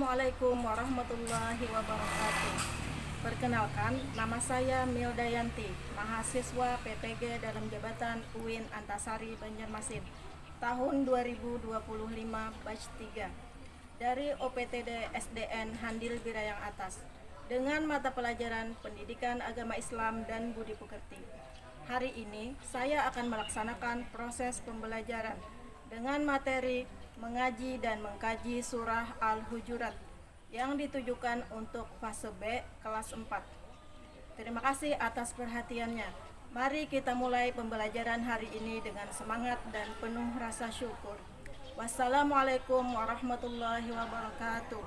Assalamualaikum warahmatullahi wabarakatuh. Perkenalkan, nama saya Mildayanti, mahasiswa PPG dalam jabatan UIN Antasari Banjarmasin, tahun 2025 batch 3 dari OPTD SDN Handil Birayang Atas dengan mata pelajaran Pendidikan Agama Islam dan Budi Pekerti. Hari ini saya akan melaksanakan proses pembelajaran dengan materi mengaji dan mengkaji surah Al-Hujurat yang ditujukan untuk fase B kelas 4. Terima kasih atas perhatiannya. Mari kita mulai pembelajaran hari ini dengan semangat dan penuh rasa syukur. Wassalamualaikum warahmatullahi wabarakatuh.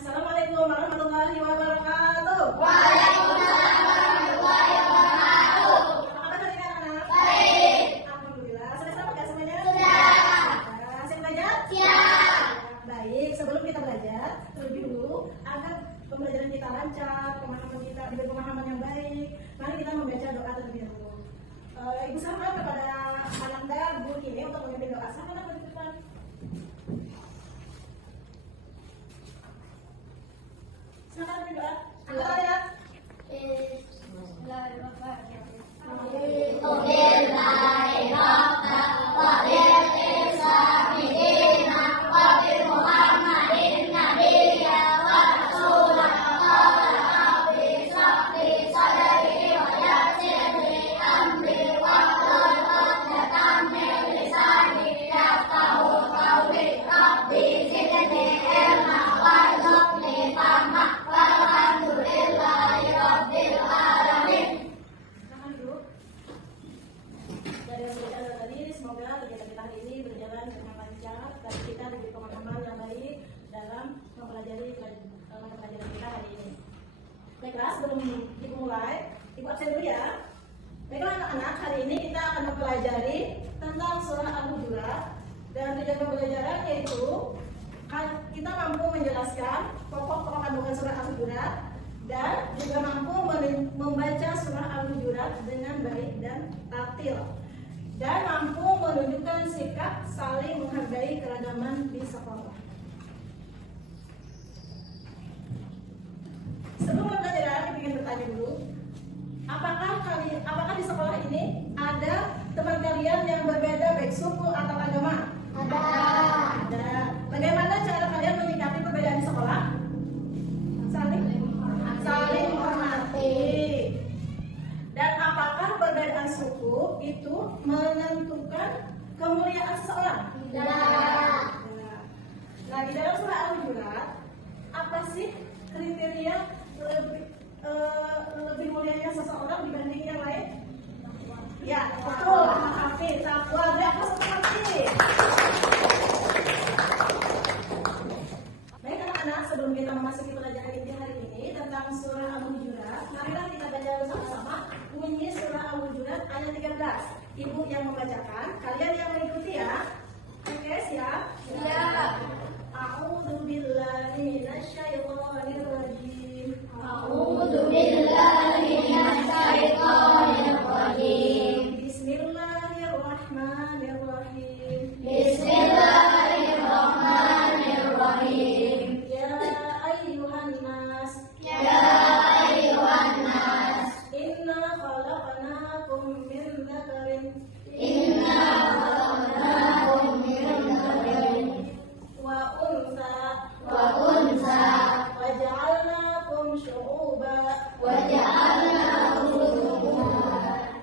Assalamualaikum warahmatullahi wabarakatuh. Waalaikumsalam warahmatullahi wabarakatuh. Apa kabar hari ini anak-anak? Baik. Alhamdulillah. Sudah siap nggak semuanya? Sudah. Siap belajar? Siap. Baik, sebelum kita belajar, terlebih dulu agar pembelajaran kita lancar, pemahaman kita diberi pemahaman yang baik. Mari kita membaca doa terlebih dahulu. Ibu sahabat kepada Ananda Bu ini untuk memimpin doa. Sama anak di depan. Silakan berdoa. Angkat ya. Silakan dulu. Dari yang sudah ada tadi, semoga kegiatan kita hari ini berjalan dengan lancar dan kita diberi pemahaman yang baik dalam mempelajari mata pelajaran kita hari ini. Baiklah, sebelum dimulai, Ibu absen dulu ya. Baiklah anak-anak, hari ini kita akan mempelajari tentang surah Al-Hujurat dan tujuan pembelajaran yaitu kita mampu menjelaskan pokok-pokok kandungan surah Al-Hujurat dan juga mampu membaca surah Al-Hujurat dengan baik dan tartil dan mampu menunjukkan sikap saling menghargai keragaman di sekolah. Sebelum pembelajaran, saya ingin bertanya dulu, apakah di sekolah ini ada teman kalian yang berbeda baik suku atau agama? Ada. Ada. Bagaimana cara kalian menyikapi perbedaan di sekolah? Saling menghormati. Dan apakah perbedaan suku itu menentukan kemuliaan seseorang? Tidak. Nah, di dalam surah Al-Hujurat, apa sih kriteria lebih mulianya seseorang dibanding yang lain? Ya, betul. Hafid, takwa, apa seperti? Baik anak-anak, sebelum kita memasuki pelajaran inti hari ini tentang surah Al-Hujurat, marilah kita baca bersama-sama bunyi surah Al-Hujurat ayat 13. Ibu yang membacakan, kalian yang mengikuti ya. Oke, siap? Siap. A'udzu billahi minasyaitonir rajim. A'udzu billahi minasyaitonir rajim. Bismillahirrahmanirrahim. Bismillahirrahmanirrahim. Ya ayyuhan nas, Ya ayyuhan nas, inna khalaqnakum min dzakarin inna khalaqnakum min dzakarin wa untha wa untha wa ja'alnakum syu'uba wa ja'alnakum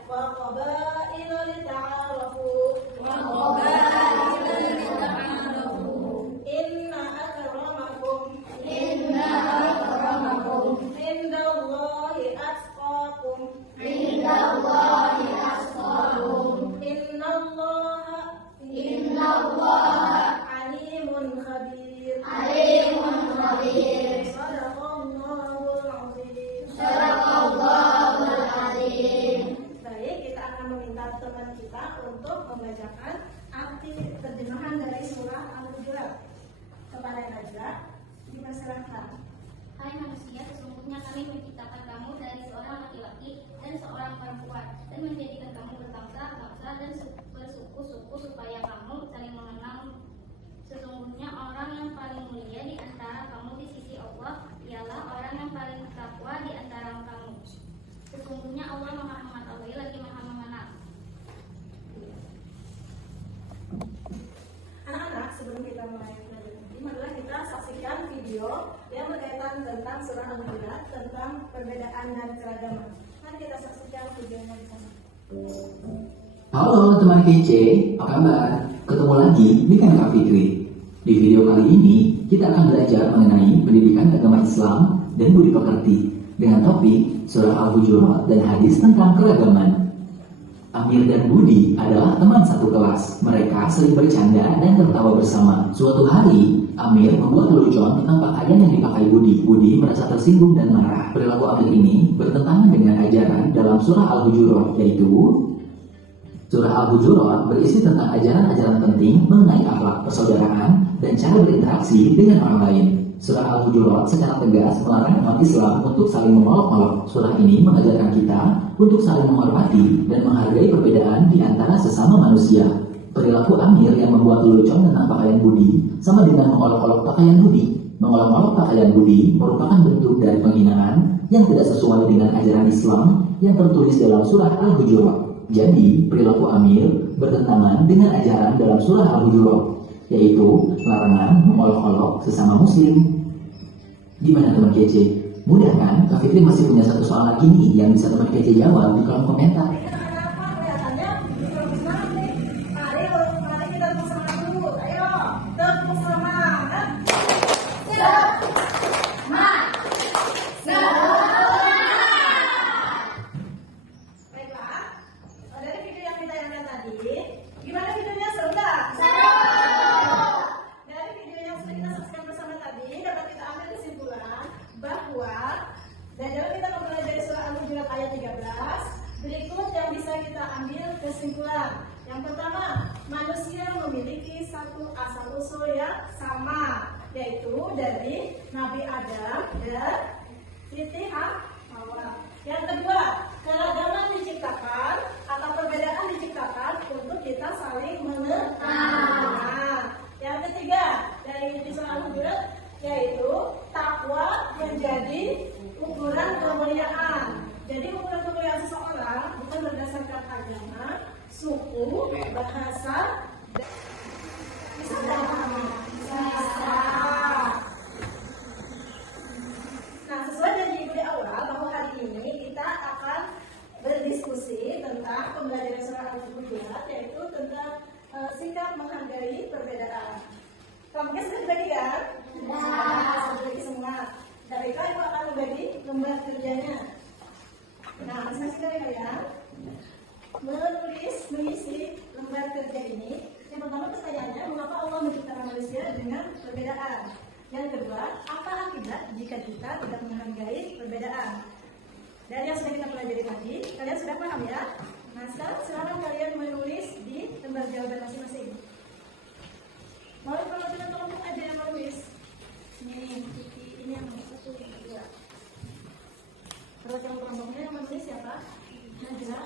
wa qabaila lita'arafu wa qabaila lita'arafu. inna akramakum Inna akramakum indallahi atqakum indallahi atqakum. innallaha alimun khabir. Alimun khabir. Shadaqallahul azim. Shadaqallahul azim. Baik, kita akan meminta teman kita untuk membacakan arti terjemahan dari surah Al-Hujurat kepada Najla. Dipersilakan. Hai manusia, sesungguhnya kami menciptakan kamu dari seorang laki-laki dan seorang perempuan dan menjadikan kamu berbangsa-bangsa dan bersuku-suku supaya kamu saling mengenal. Sesungguhnya orang yang paling mulia di antara kamu di sisi Allah ialah orang yang paling takwa di antara kamu. Sesungguhnya Allah Maha mengetahui lagi Maha mengenal. Anak-anak, sebelum kita mulai belajar nanti, marilah kita saksikan video yang berkaitan tentang surah Al-Hujurat tentang perbedaan dan keragaman. Mari kita saksikan videonya di sana. Halo teman kece, apa kabar? Ketemu lagi dengan Kak Fitri. Di video kali ini, kita akan belajar mengenai pendidikan agama Islam dan budi pekerti dengan topik surah Al-Hujurat dan hadis tentang keragaman. Amir dan Budi adalah teman satu kelas. Mereka sering bercanda dan tertawa bersama. Suatu hari, Amir membuat lelucon tentang pakaian yang dipakai Budi. Budi merasa tersinggung dan marah. Perilaku Amir ini bertentangan dengan ajaran dalam surah Al-Hujurat, yaitu surah Al-Hujurat berisi tentang ajaran-ajaran penting mengenai akhlak persaudaraan dan cara berinteraksi dengan orang lain. Surah Al-Hujurat secara tegas melarang umat Islam untuk saling mengolok-olok. Surah ini mengajarkan kita untuk saling menghormati dan menghargai perbedaan di antara sesama manusia. Perilaku Amir yang membuat lelucon tentang pakaian Budi sama dengan mengolok-olok pakaian Budi. Mengolok-olok pakaian Budi merupakan bentuk dari penghinaan yang tidak sesuai dengan ajaran Islam yang tertulis dalam surah Al-Hujurat. Jadi, perilaku Amir bertentangan dengan ajaran dalam surah Al-Hujurat, yaitu larangan mengolok-olok sesama muslim. Gimana teman kece? Mudah kan? Kak Fitri masih punya satu soal lagi nih yang bisa teman kece jawab di kolom komentar. Kelihatannya bagus banget nih. Mari kita tepuk semangat dulu. Ayo, tepuk semangat. Baiklah, dari video yang kita lihat tadi, gimana videonya, seru nggak? Dari video yang sudah kita saksikan bersama tadi, dapat kita ambil kesimpulan bahwa dalam kita mempelajari surah Al-Hujurat ayat 13, berikut yang bisa kita ambil kesimpulan. Yang pertama, manusia memiliki satu asal-usul yang sama, yaitu dari Nabi Adam dan Siti Hawa. Yang kedua, keragaman diciptakan atau perbedaan diciptakan untuk kita saling mengenal. Yang ketiga, dari surah Al-Hujurat yaitu takwa menjadi ukuran kemuliaan. Jadi ukuran kemuliaan seseorang bukan berdasarkan agama, suku, bahasa. Bisa nggak pahami? Bisa. Nah, sesuai janji ibu di awal bahwa hari ini kita akan berdiskusi tentang pembelajaran surah Al-Hujurat, yaitu tentang sikap menghargai perbedaan. Kelompoknya sudah dibagi kan? Sudah dibagi semua. Dari itu ibu akan membagi lembar kerjanya. Nah, masing-masing dari kalian mengisi lembar kerja ini. Yang pertama pertanyaannya, mengapa Allah menciptakan manusia dengan perbedaan? Yang kedua, apa akibat jika kita tidak menghargai perbedaan? Dan yang sudah kita pelajari tadi, kalian sudah paham ya? Nah, sekarang silakan kalian menulis di lembar jawaban masing-masing. Mau kalau kita kelompok aja yang menulis. Ini yang satu, yang kedua. Kalau kelompoknya yang menulis siapa? Najla.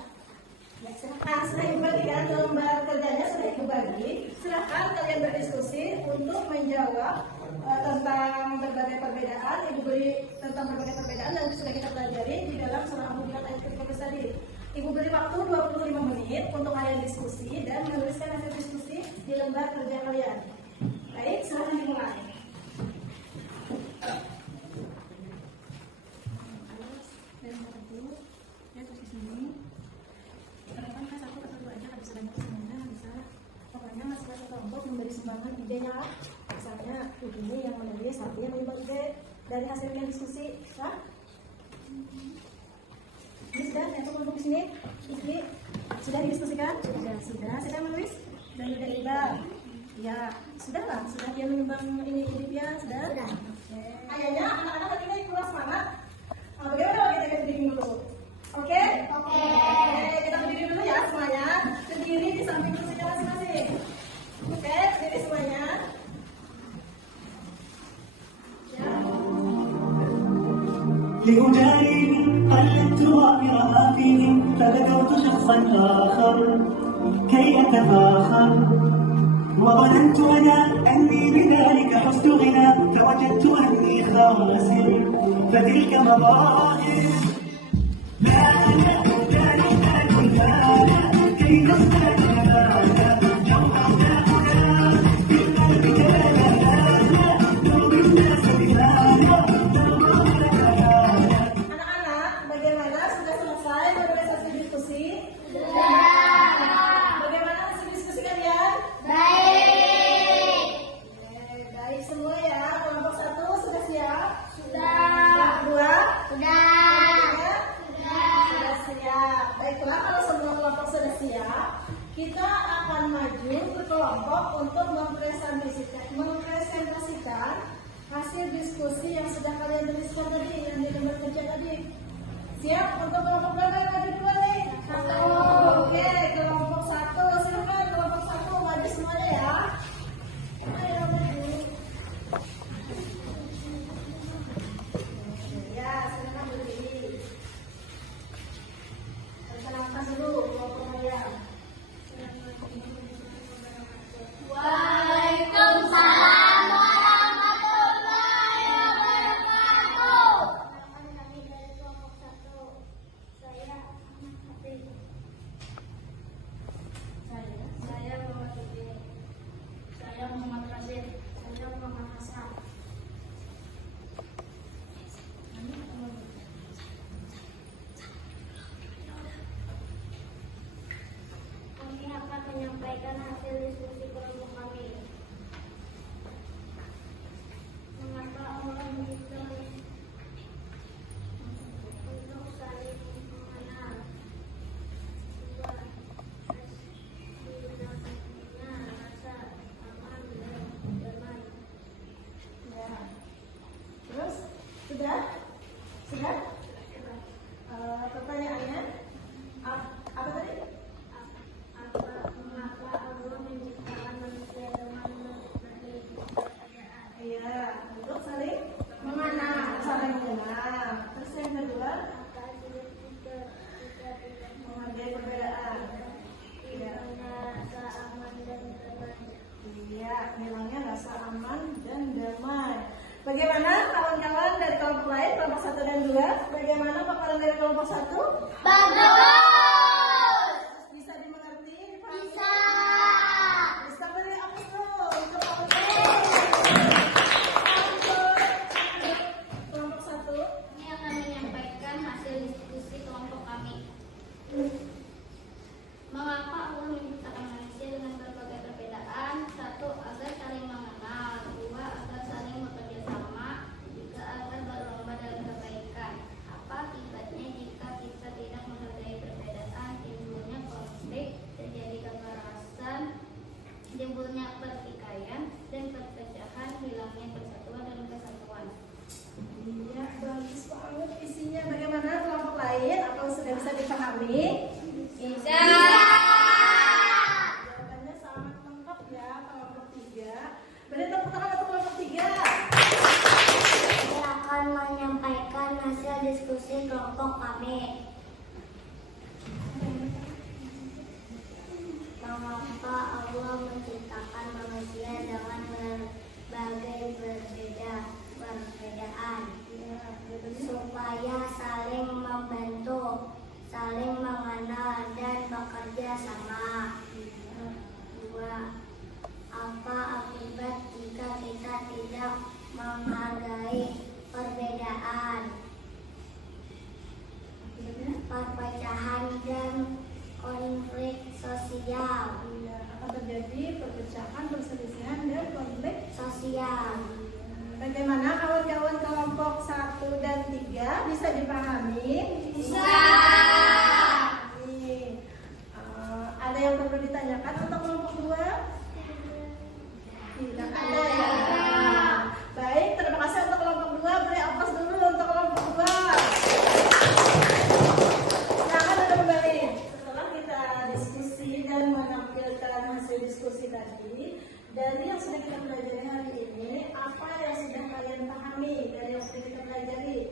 Nah, setelah ibu bagikan lembar kerjanya sudah ibu bagi, silakan kalian berdiskusi untuk menjawab tentang berbagai perbedaan. Ibu beri tentang berbagai perbedaan yang sudah kita pelajari di dalam surah Al-Hujurat ayat 13 tadi. Ibu beri waktu 25 menit untuk kalian diskusi dan menuliskan hasil diskusi di lembar kerja kalian. Baik, silakan dimulai. Memberi sumbangan idenya, misalnya ini yang menulis, satu yang menyumbang ide dari hasilnya diskusi, ya? Ini sudah yang kelompok di sini, sudah didiskusikan, sudah menulis dan sudah tiba, ya sudah lah, sudah dia menyumbang ini ide dia, sudah. Kayaknya anak-anak tadi kan kurang semangat. Bagaimana kalau kita briefing dulu? Oke, kita berdiri dulu ya semuanya, berdiri di samping kursinya masing-masing. Oke, jadi semuanya. Ya. لأجاريهم قلدت وافرها فيهم فذكرت شخصا آخر كي أتفاخر وظننت أنا أني بذلك حزت غنى فوجدت أني خاسر فتلك مظاهر لا لا ذلك لا كي نصطاد هذا جوهرنا هنا في القلب كلامنا نرضي الناس بهذا Anak-anak, bagaimana sudah selesai organisasi diskusi? Bagaimana hasil diskusi kalian? Baik semua ya. Kelompok 1 sudah siap? Kelompok 2? Sudah siap. Baiklah, kalau semua kelompok sudah siap, kita akan maju ke kelompok untuk mempresentasikan hasil diskusi yang sudah kalian tuliskan tadi, yang di lembar kerja tadi. Siap untuk kelompok berapa yang maju duluan nih? Oke, kelompok 1 silakan. Kelompok 1 maju semuanya ya. Ayo maju. Ya, silakan berdiri. Perkenalkan dulu kelompok kalian. Waalaikumsalam warahmatullahi wabarakatuh. Kami dari kelompok 1. Saya Ahmad Hafid. Saya Muhammad Tudin. Saya Muhammad Rashid. Saya Muhammad Hasan. Kami akan menyampaikan hasil diskusi kelompok kami. Mengapa Allah menciptakan untuk saling mengenal? Dua, didalamnya rasa aman dan damai. Ya. Terus sudah? Sudah? Pertanyaannya apa tadi? Mengapa Allah menciptakan manusia dengan berbagai perbedaan? Iya, untuk saling mengenal. Terus yang kedua, Maka kita tidak menghargai perbedaan. Iya. hilangnya rasa aman dan damai. Iya, hilangnya rasa aman dan damai. Bagaimana kawan-kawan dari kelompok lain, kelompok 1 dan 2? Bagaimana paparan dari kelompok 1? Bisa dimengerti? Dipahami? Bisa beri aplaus dulu untuk kelompok 1. Kami akan menyampaikan hasil diskusi kelompok kami. Mengapa Allah menciptakan manusia dengan berbagai perbedaan? 1. Agar saling mengenal. 2. Agar saling bekerja sama. 3. Agar berlomba dalam kebaikan. Apa akibatnya jika kita tidak menghargai perbedaan? Timbulnya konflik, terjadi kekerasan, timbulnya pertikaian dan perpecahan, hilangnya persatuan dan kesatuan. Iya, bagus banget isinya. Bagaimana kelompok lain? Apa sudah bisa dipahami? Bisa. Jawabannya sangat lengkap ya, kelompok 3. Beri tepuk tangan untuk kelompok 3. Saya akan menyampaikan hasil diskusi kelompok kami. Mengapa Allah menciptakan manusia dengan berbagai perbedaan? Supaya saling membantu, saling mengenal dan bekerja sama. 2. Apa akibat jika kita tidak menghargai perbedaan? Perpecahan dan konflik sosial. Iya, akan terjadi perpecahan, perselisihan, dan konflik. Sosial. Bagaimana kawan-kawan kelompok 1 dan 3 bisa dipahami? Bisa. Nih, ada yang perlu ditanyakan untuk kelompok 2? Tidak ada ya. Baik, terima kasih untuk kelompok 2. Beri aplaus dulu untuk kelompok 2. Silakan duduk kembali. Setelah kita diskusi dan menampilkan hasil diskusi tadi, dari yang sudah kita pelajari hari ini, apa yang sudah kalian pahami dari yang sudah kita pelajari?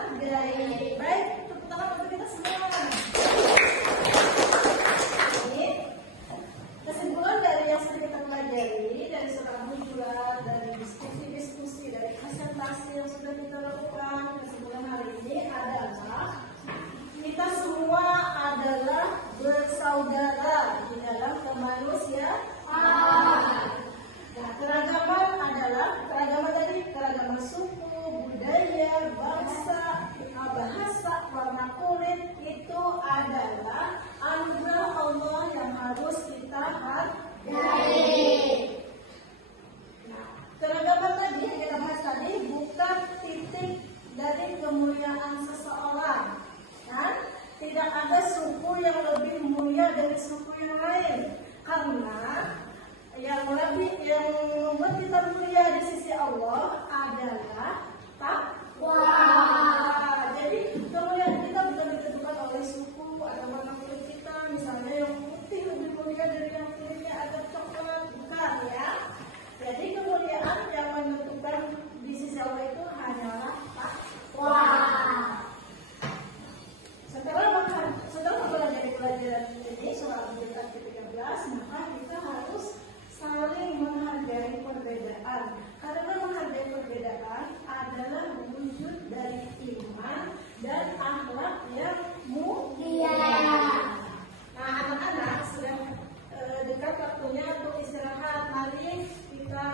menghargai. Baik, tepuk tangan untuk kita semua. Ini kesimpulan dari yang sudah kita pelajari dari seorang bujuan, dari diskusi-diskusi, dari presentasi yang sudah kita lakukan. Kesimpulan hari ini adalah kita semua adalah bersaudara di dalam kemanusiaan. Nah, keragaman adalah keragaman dari keragaman suku, budaya, bangsa, bahasa, warna kulit itu adalah anugerah Allah yang harus kita hargai. Nah, keragaman tadi yang kita bahas tadi bukan titik dari kemuliaan seseorang, kan? Tidak ada suku yang lebih mulia dari suku yang lain, karena yang membuat kita mulia di sisi Allah adalah takwa. Jadi kemuliaan kita bukan ditentukan oleh suku atau warna kulit kita, misalnya yang putih lebih mulia dari yang kulitnya agak coklat, bukan ya. Jadi kemuliaan yang menentukan di sisi Allah itu hanyalah takwa. Setelah mempelajari pelajaran ini soal Al-Quran ke-13, maka kita harus saling menghargai perbedaan. Karena menghargai perbedaan adalah wujud dari iman dan akhlak yang mulia. Nah, anak-anak sudah dekat waktunya untuk istirahat. Mari kita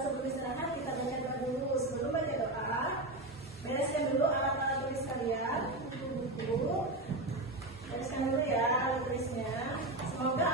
sebelum istirahat kita baca doa dulu. Sebelum baca doa, bereskan dulu alat-alat tulis kalian, buku-buku. Bereskan dulu ya alat tulisnya. Semoga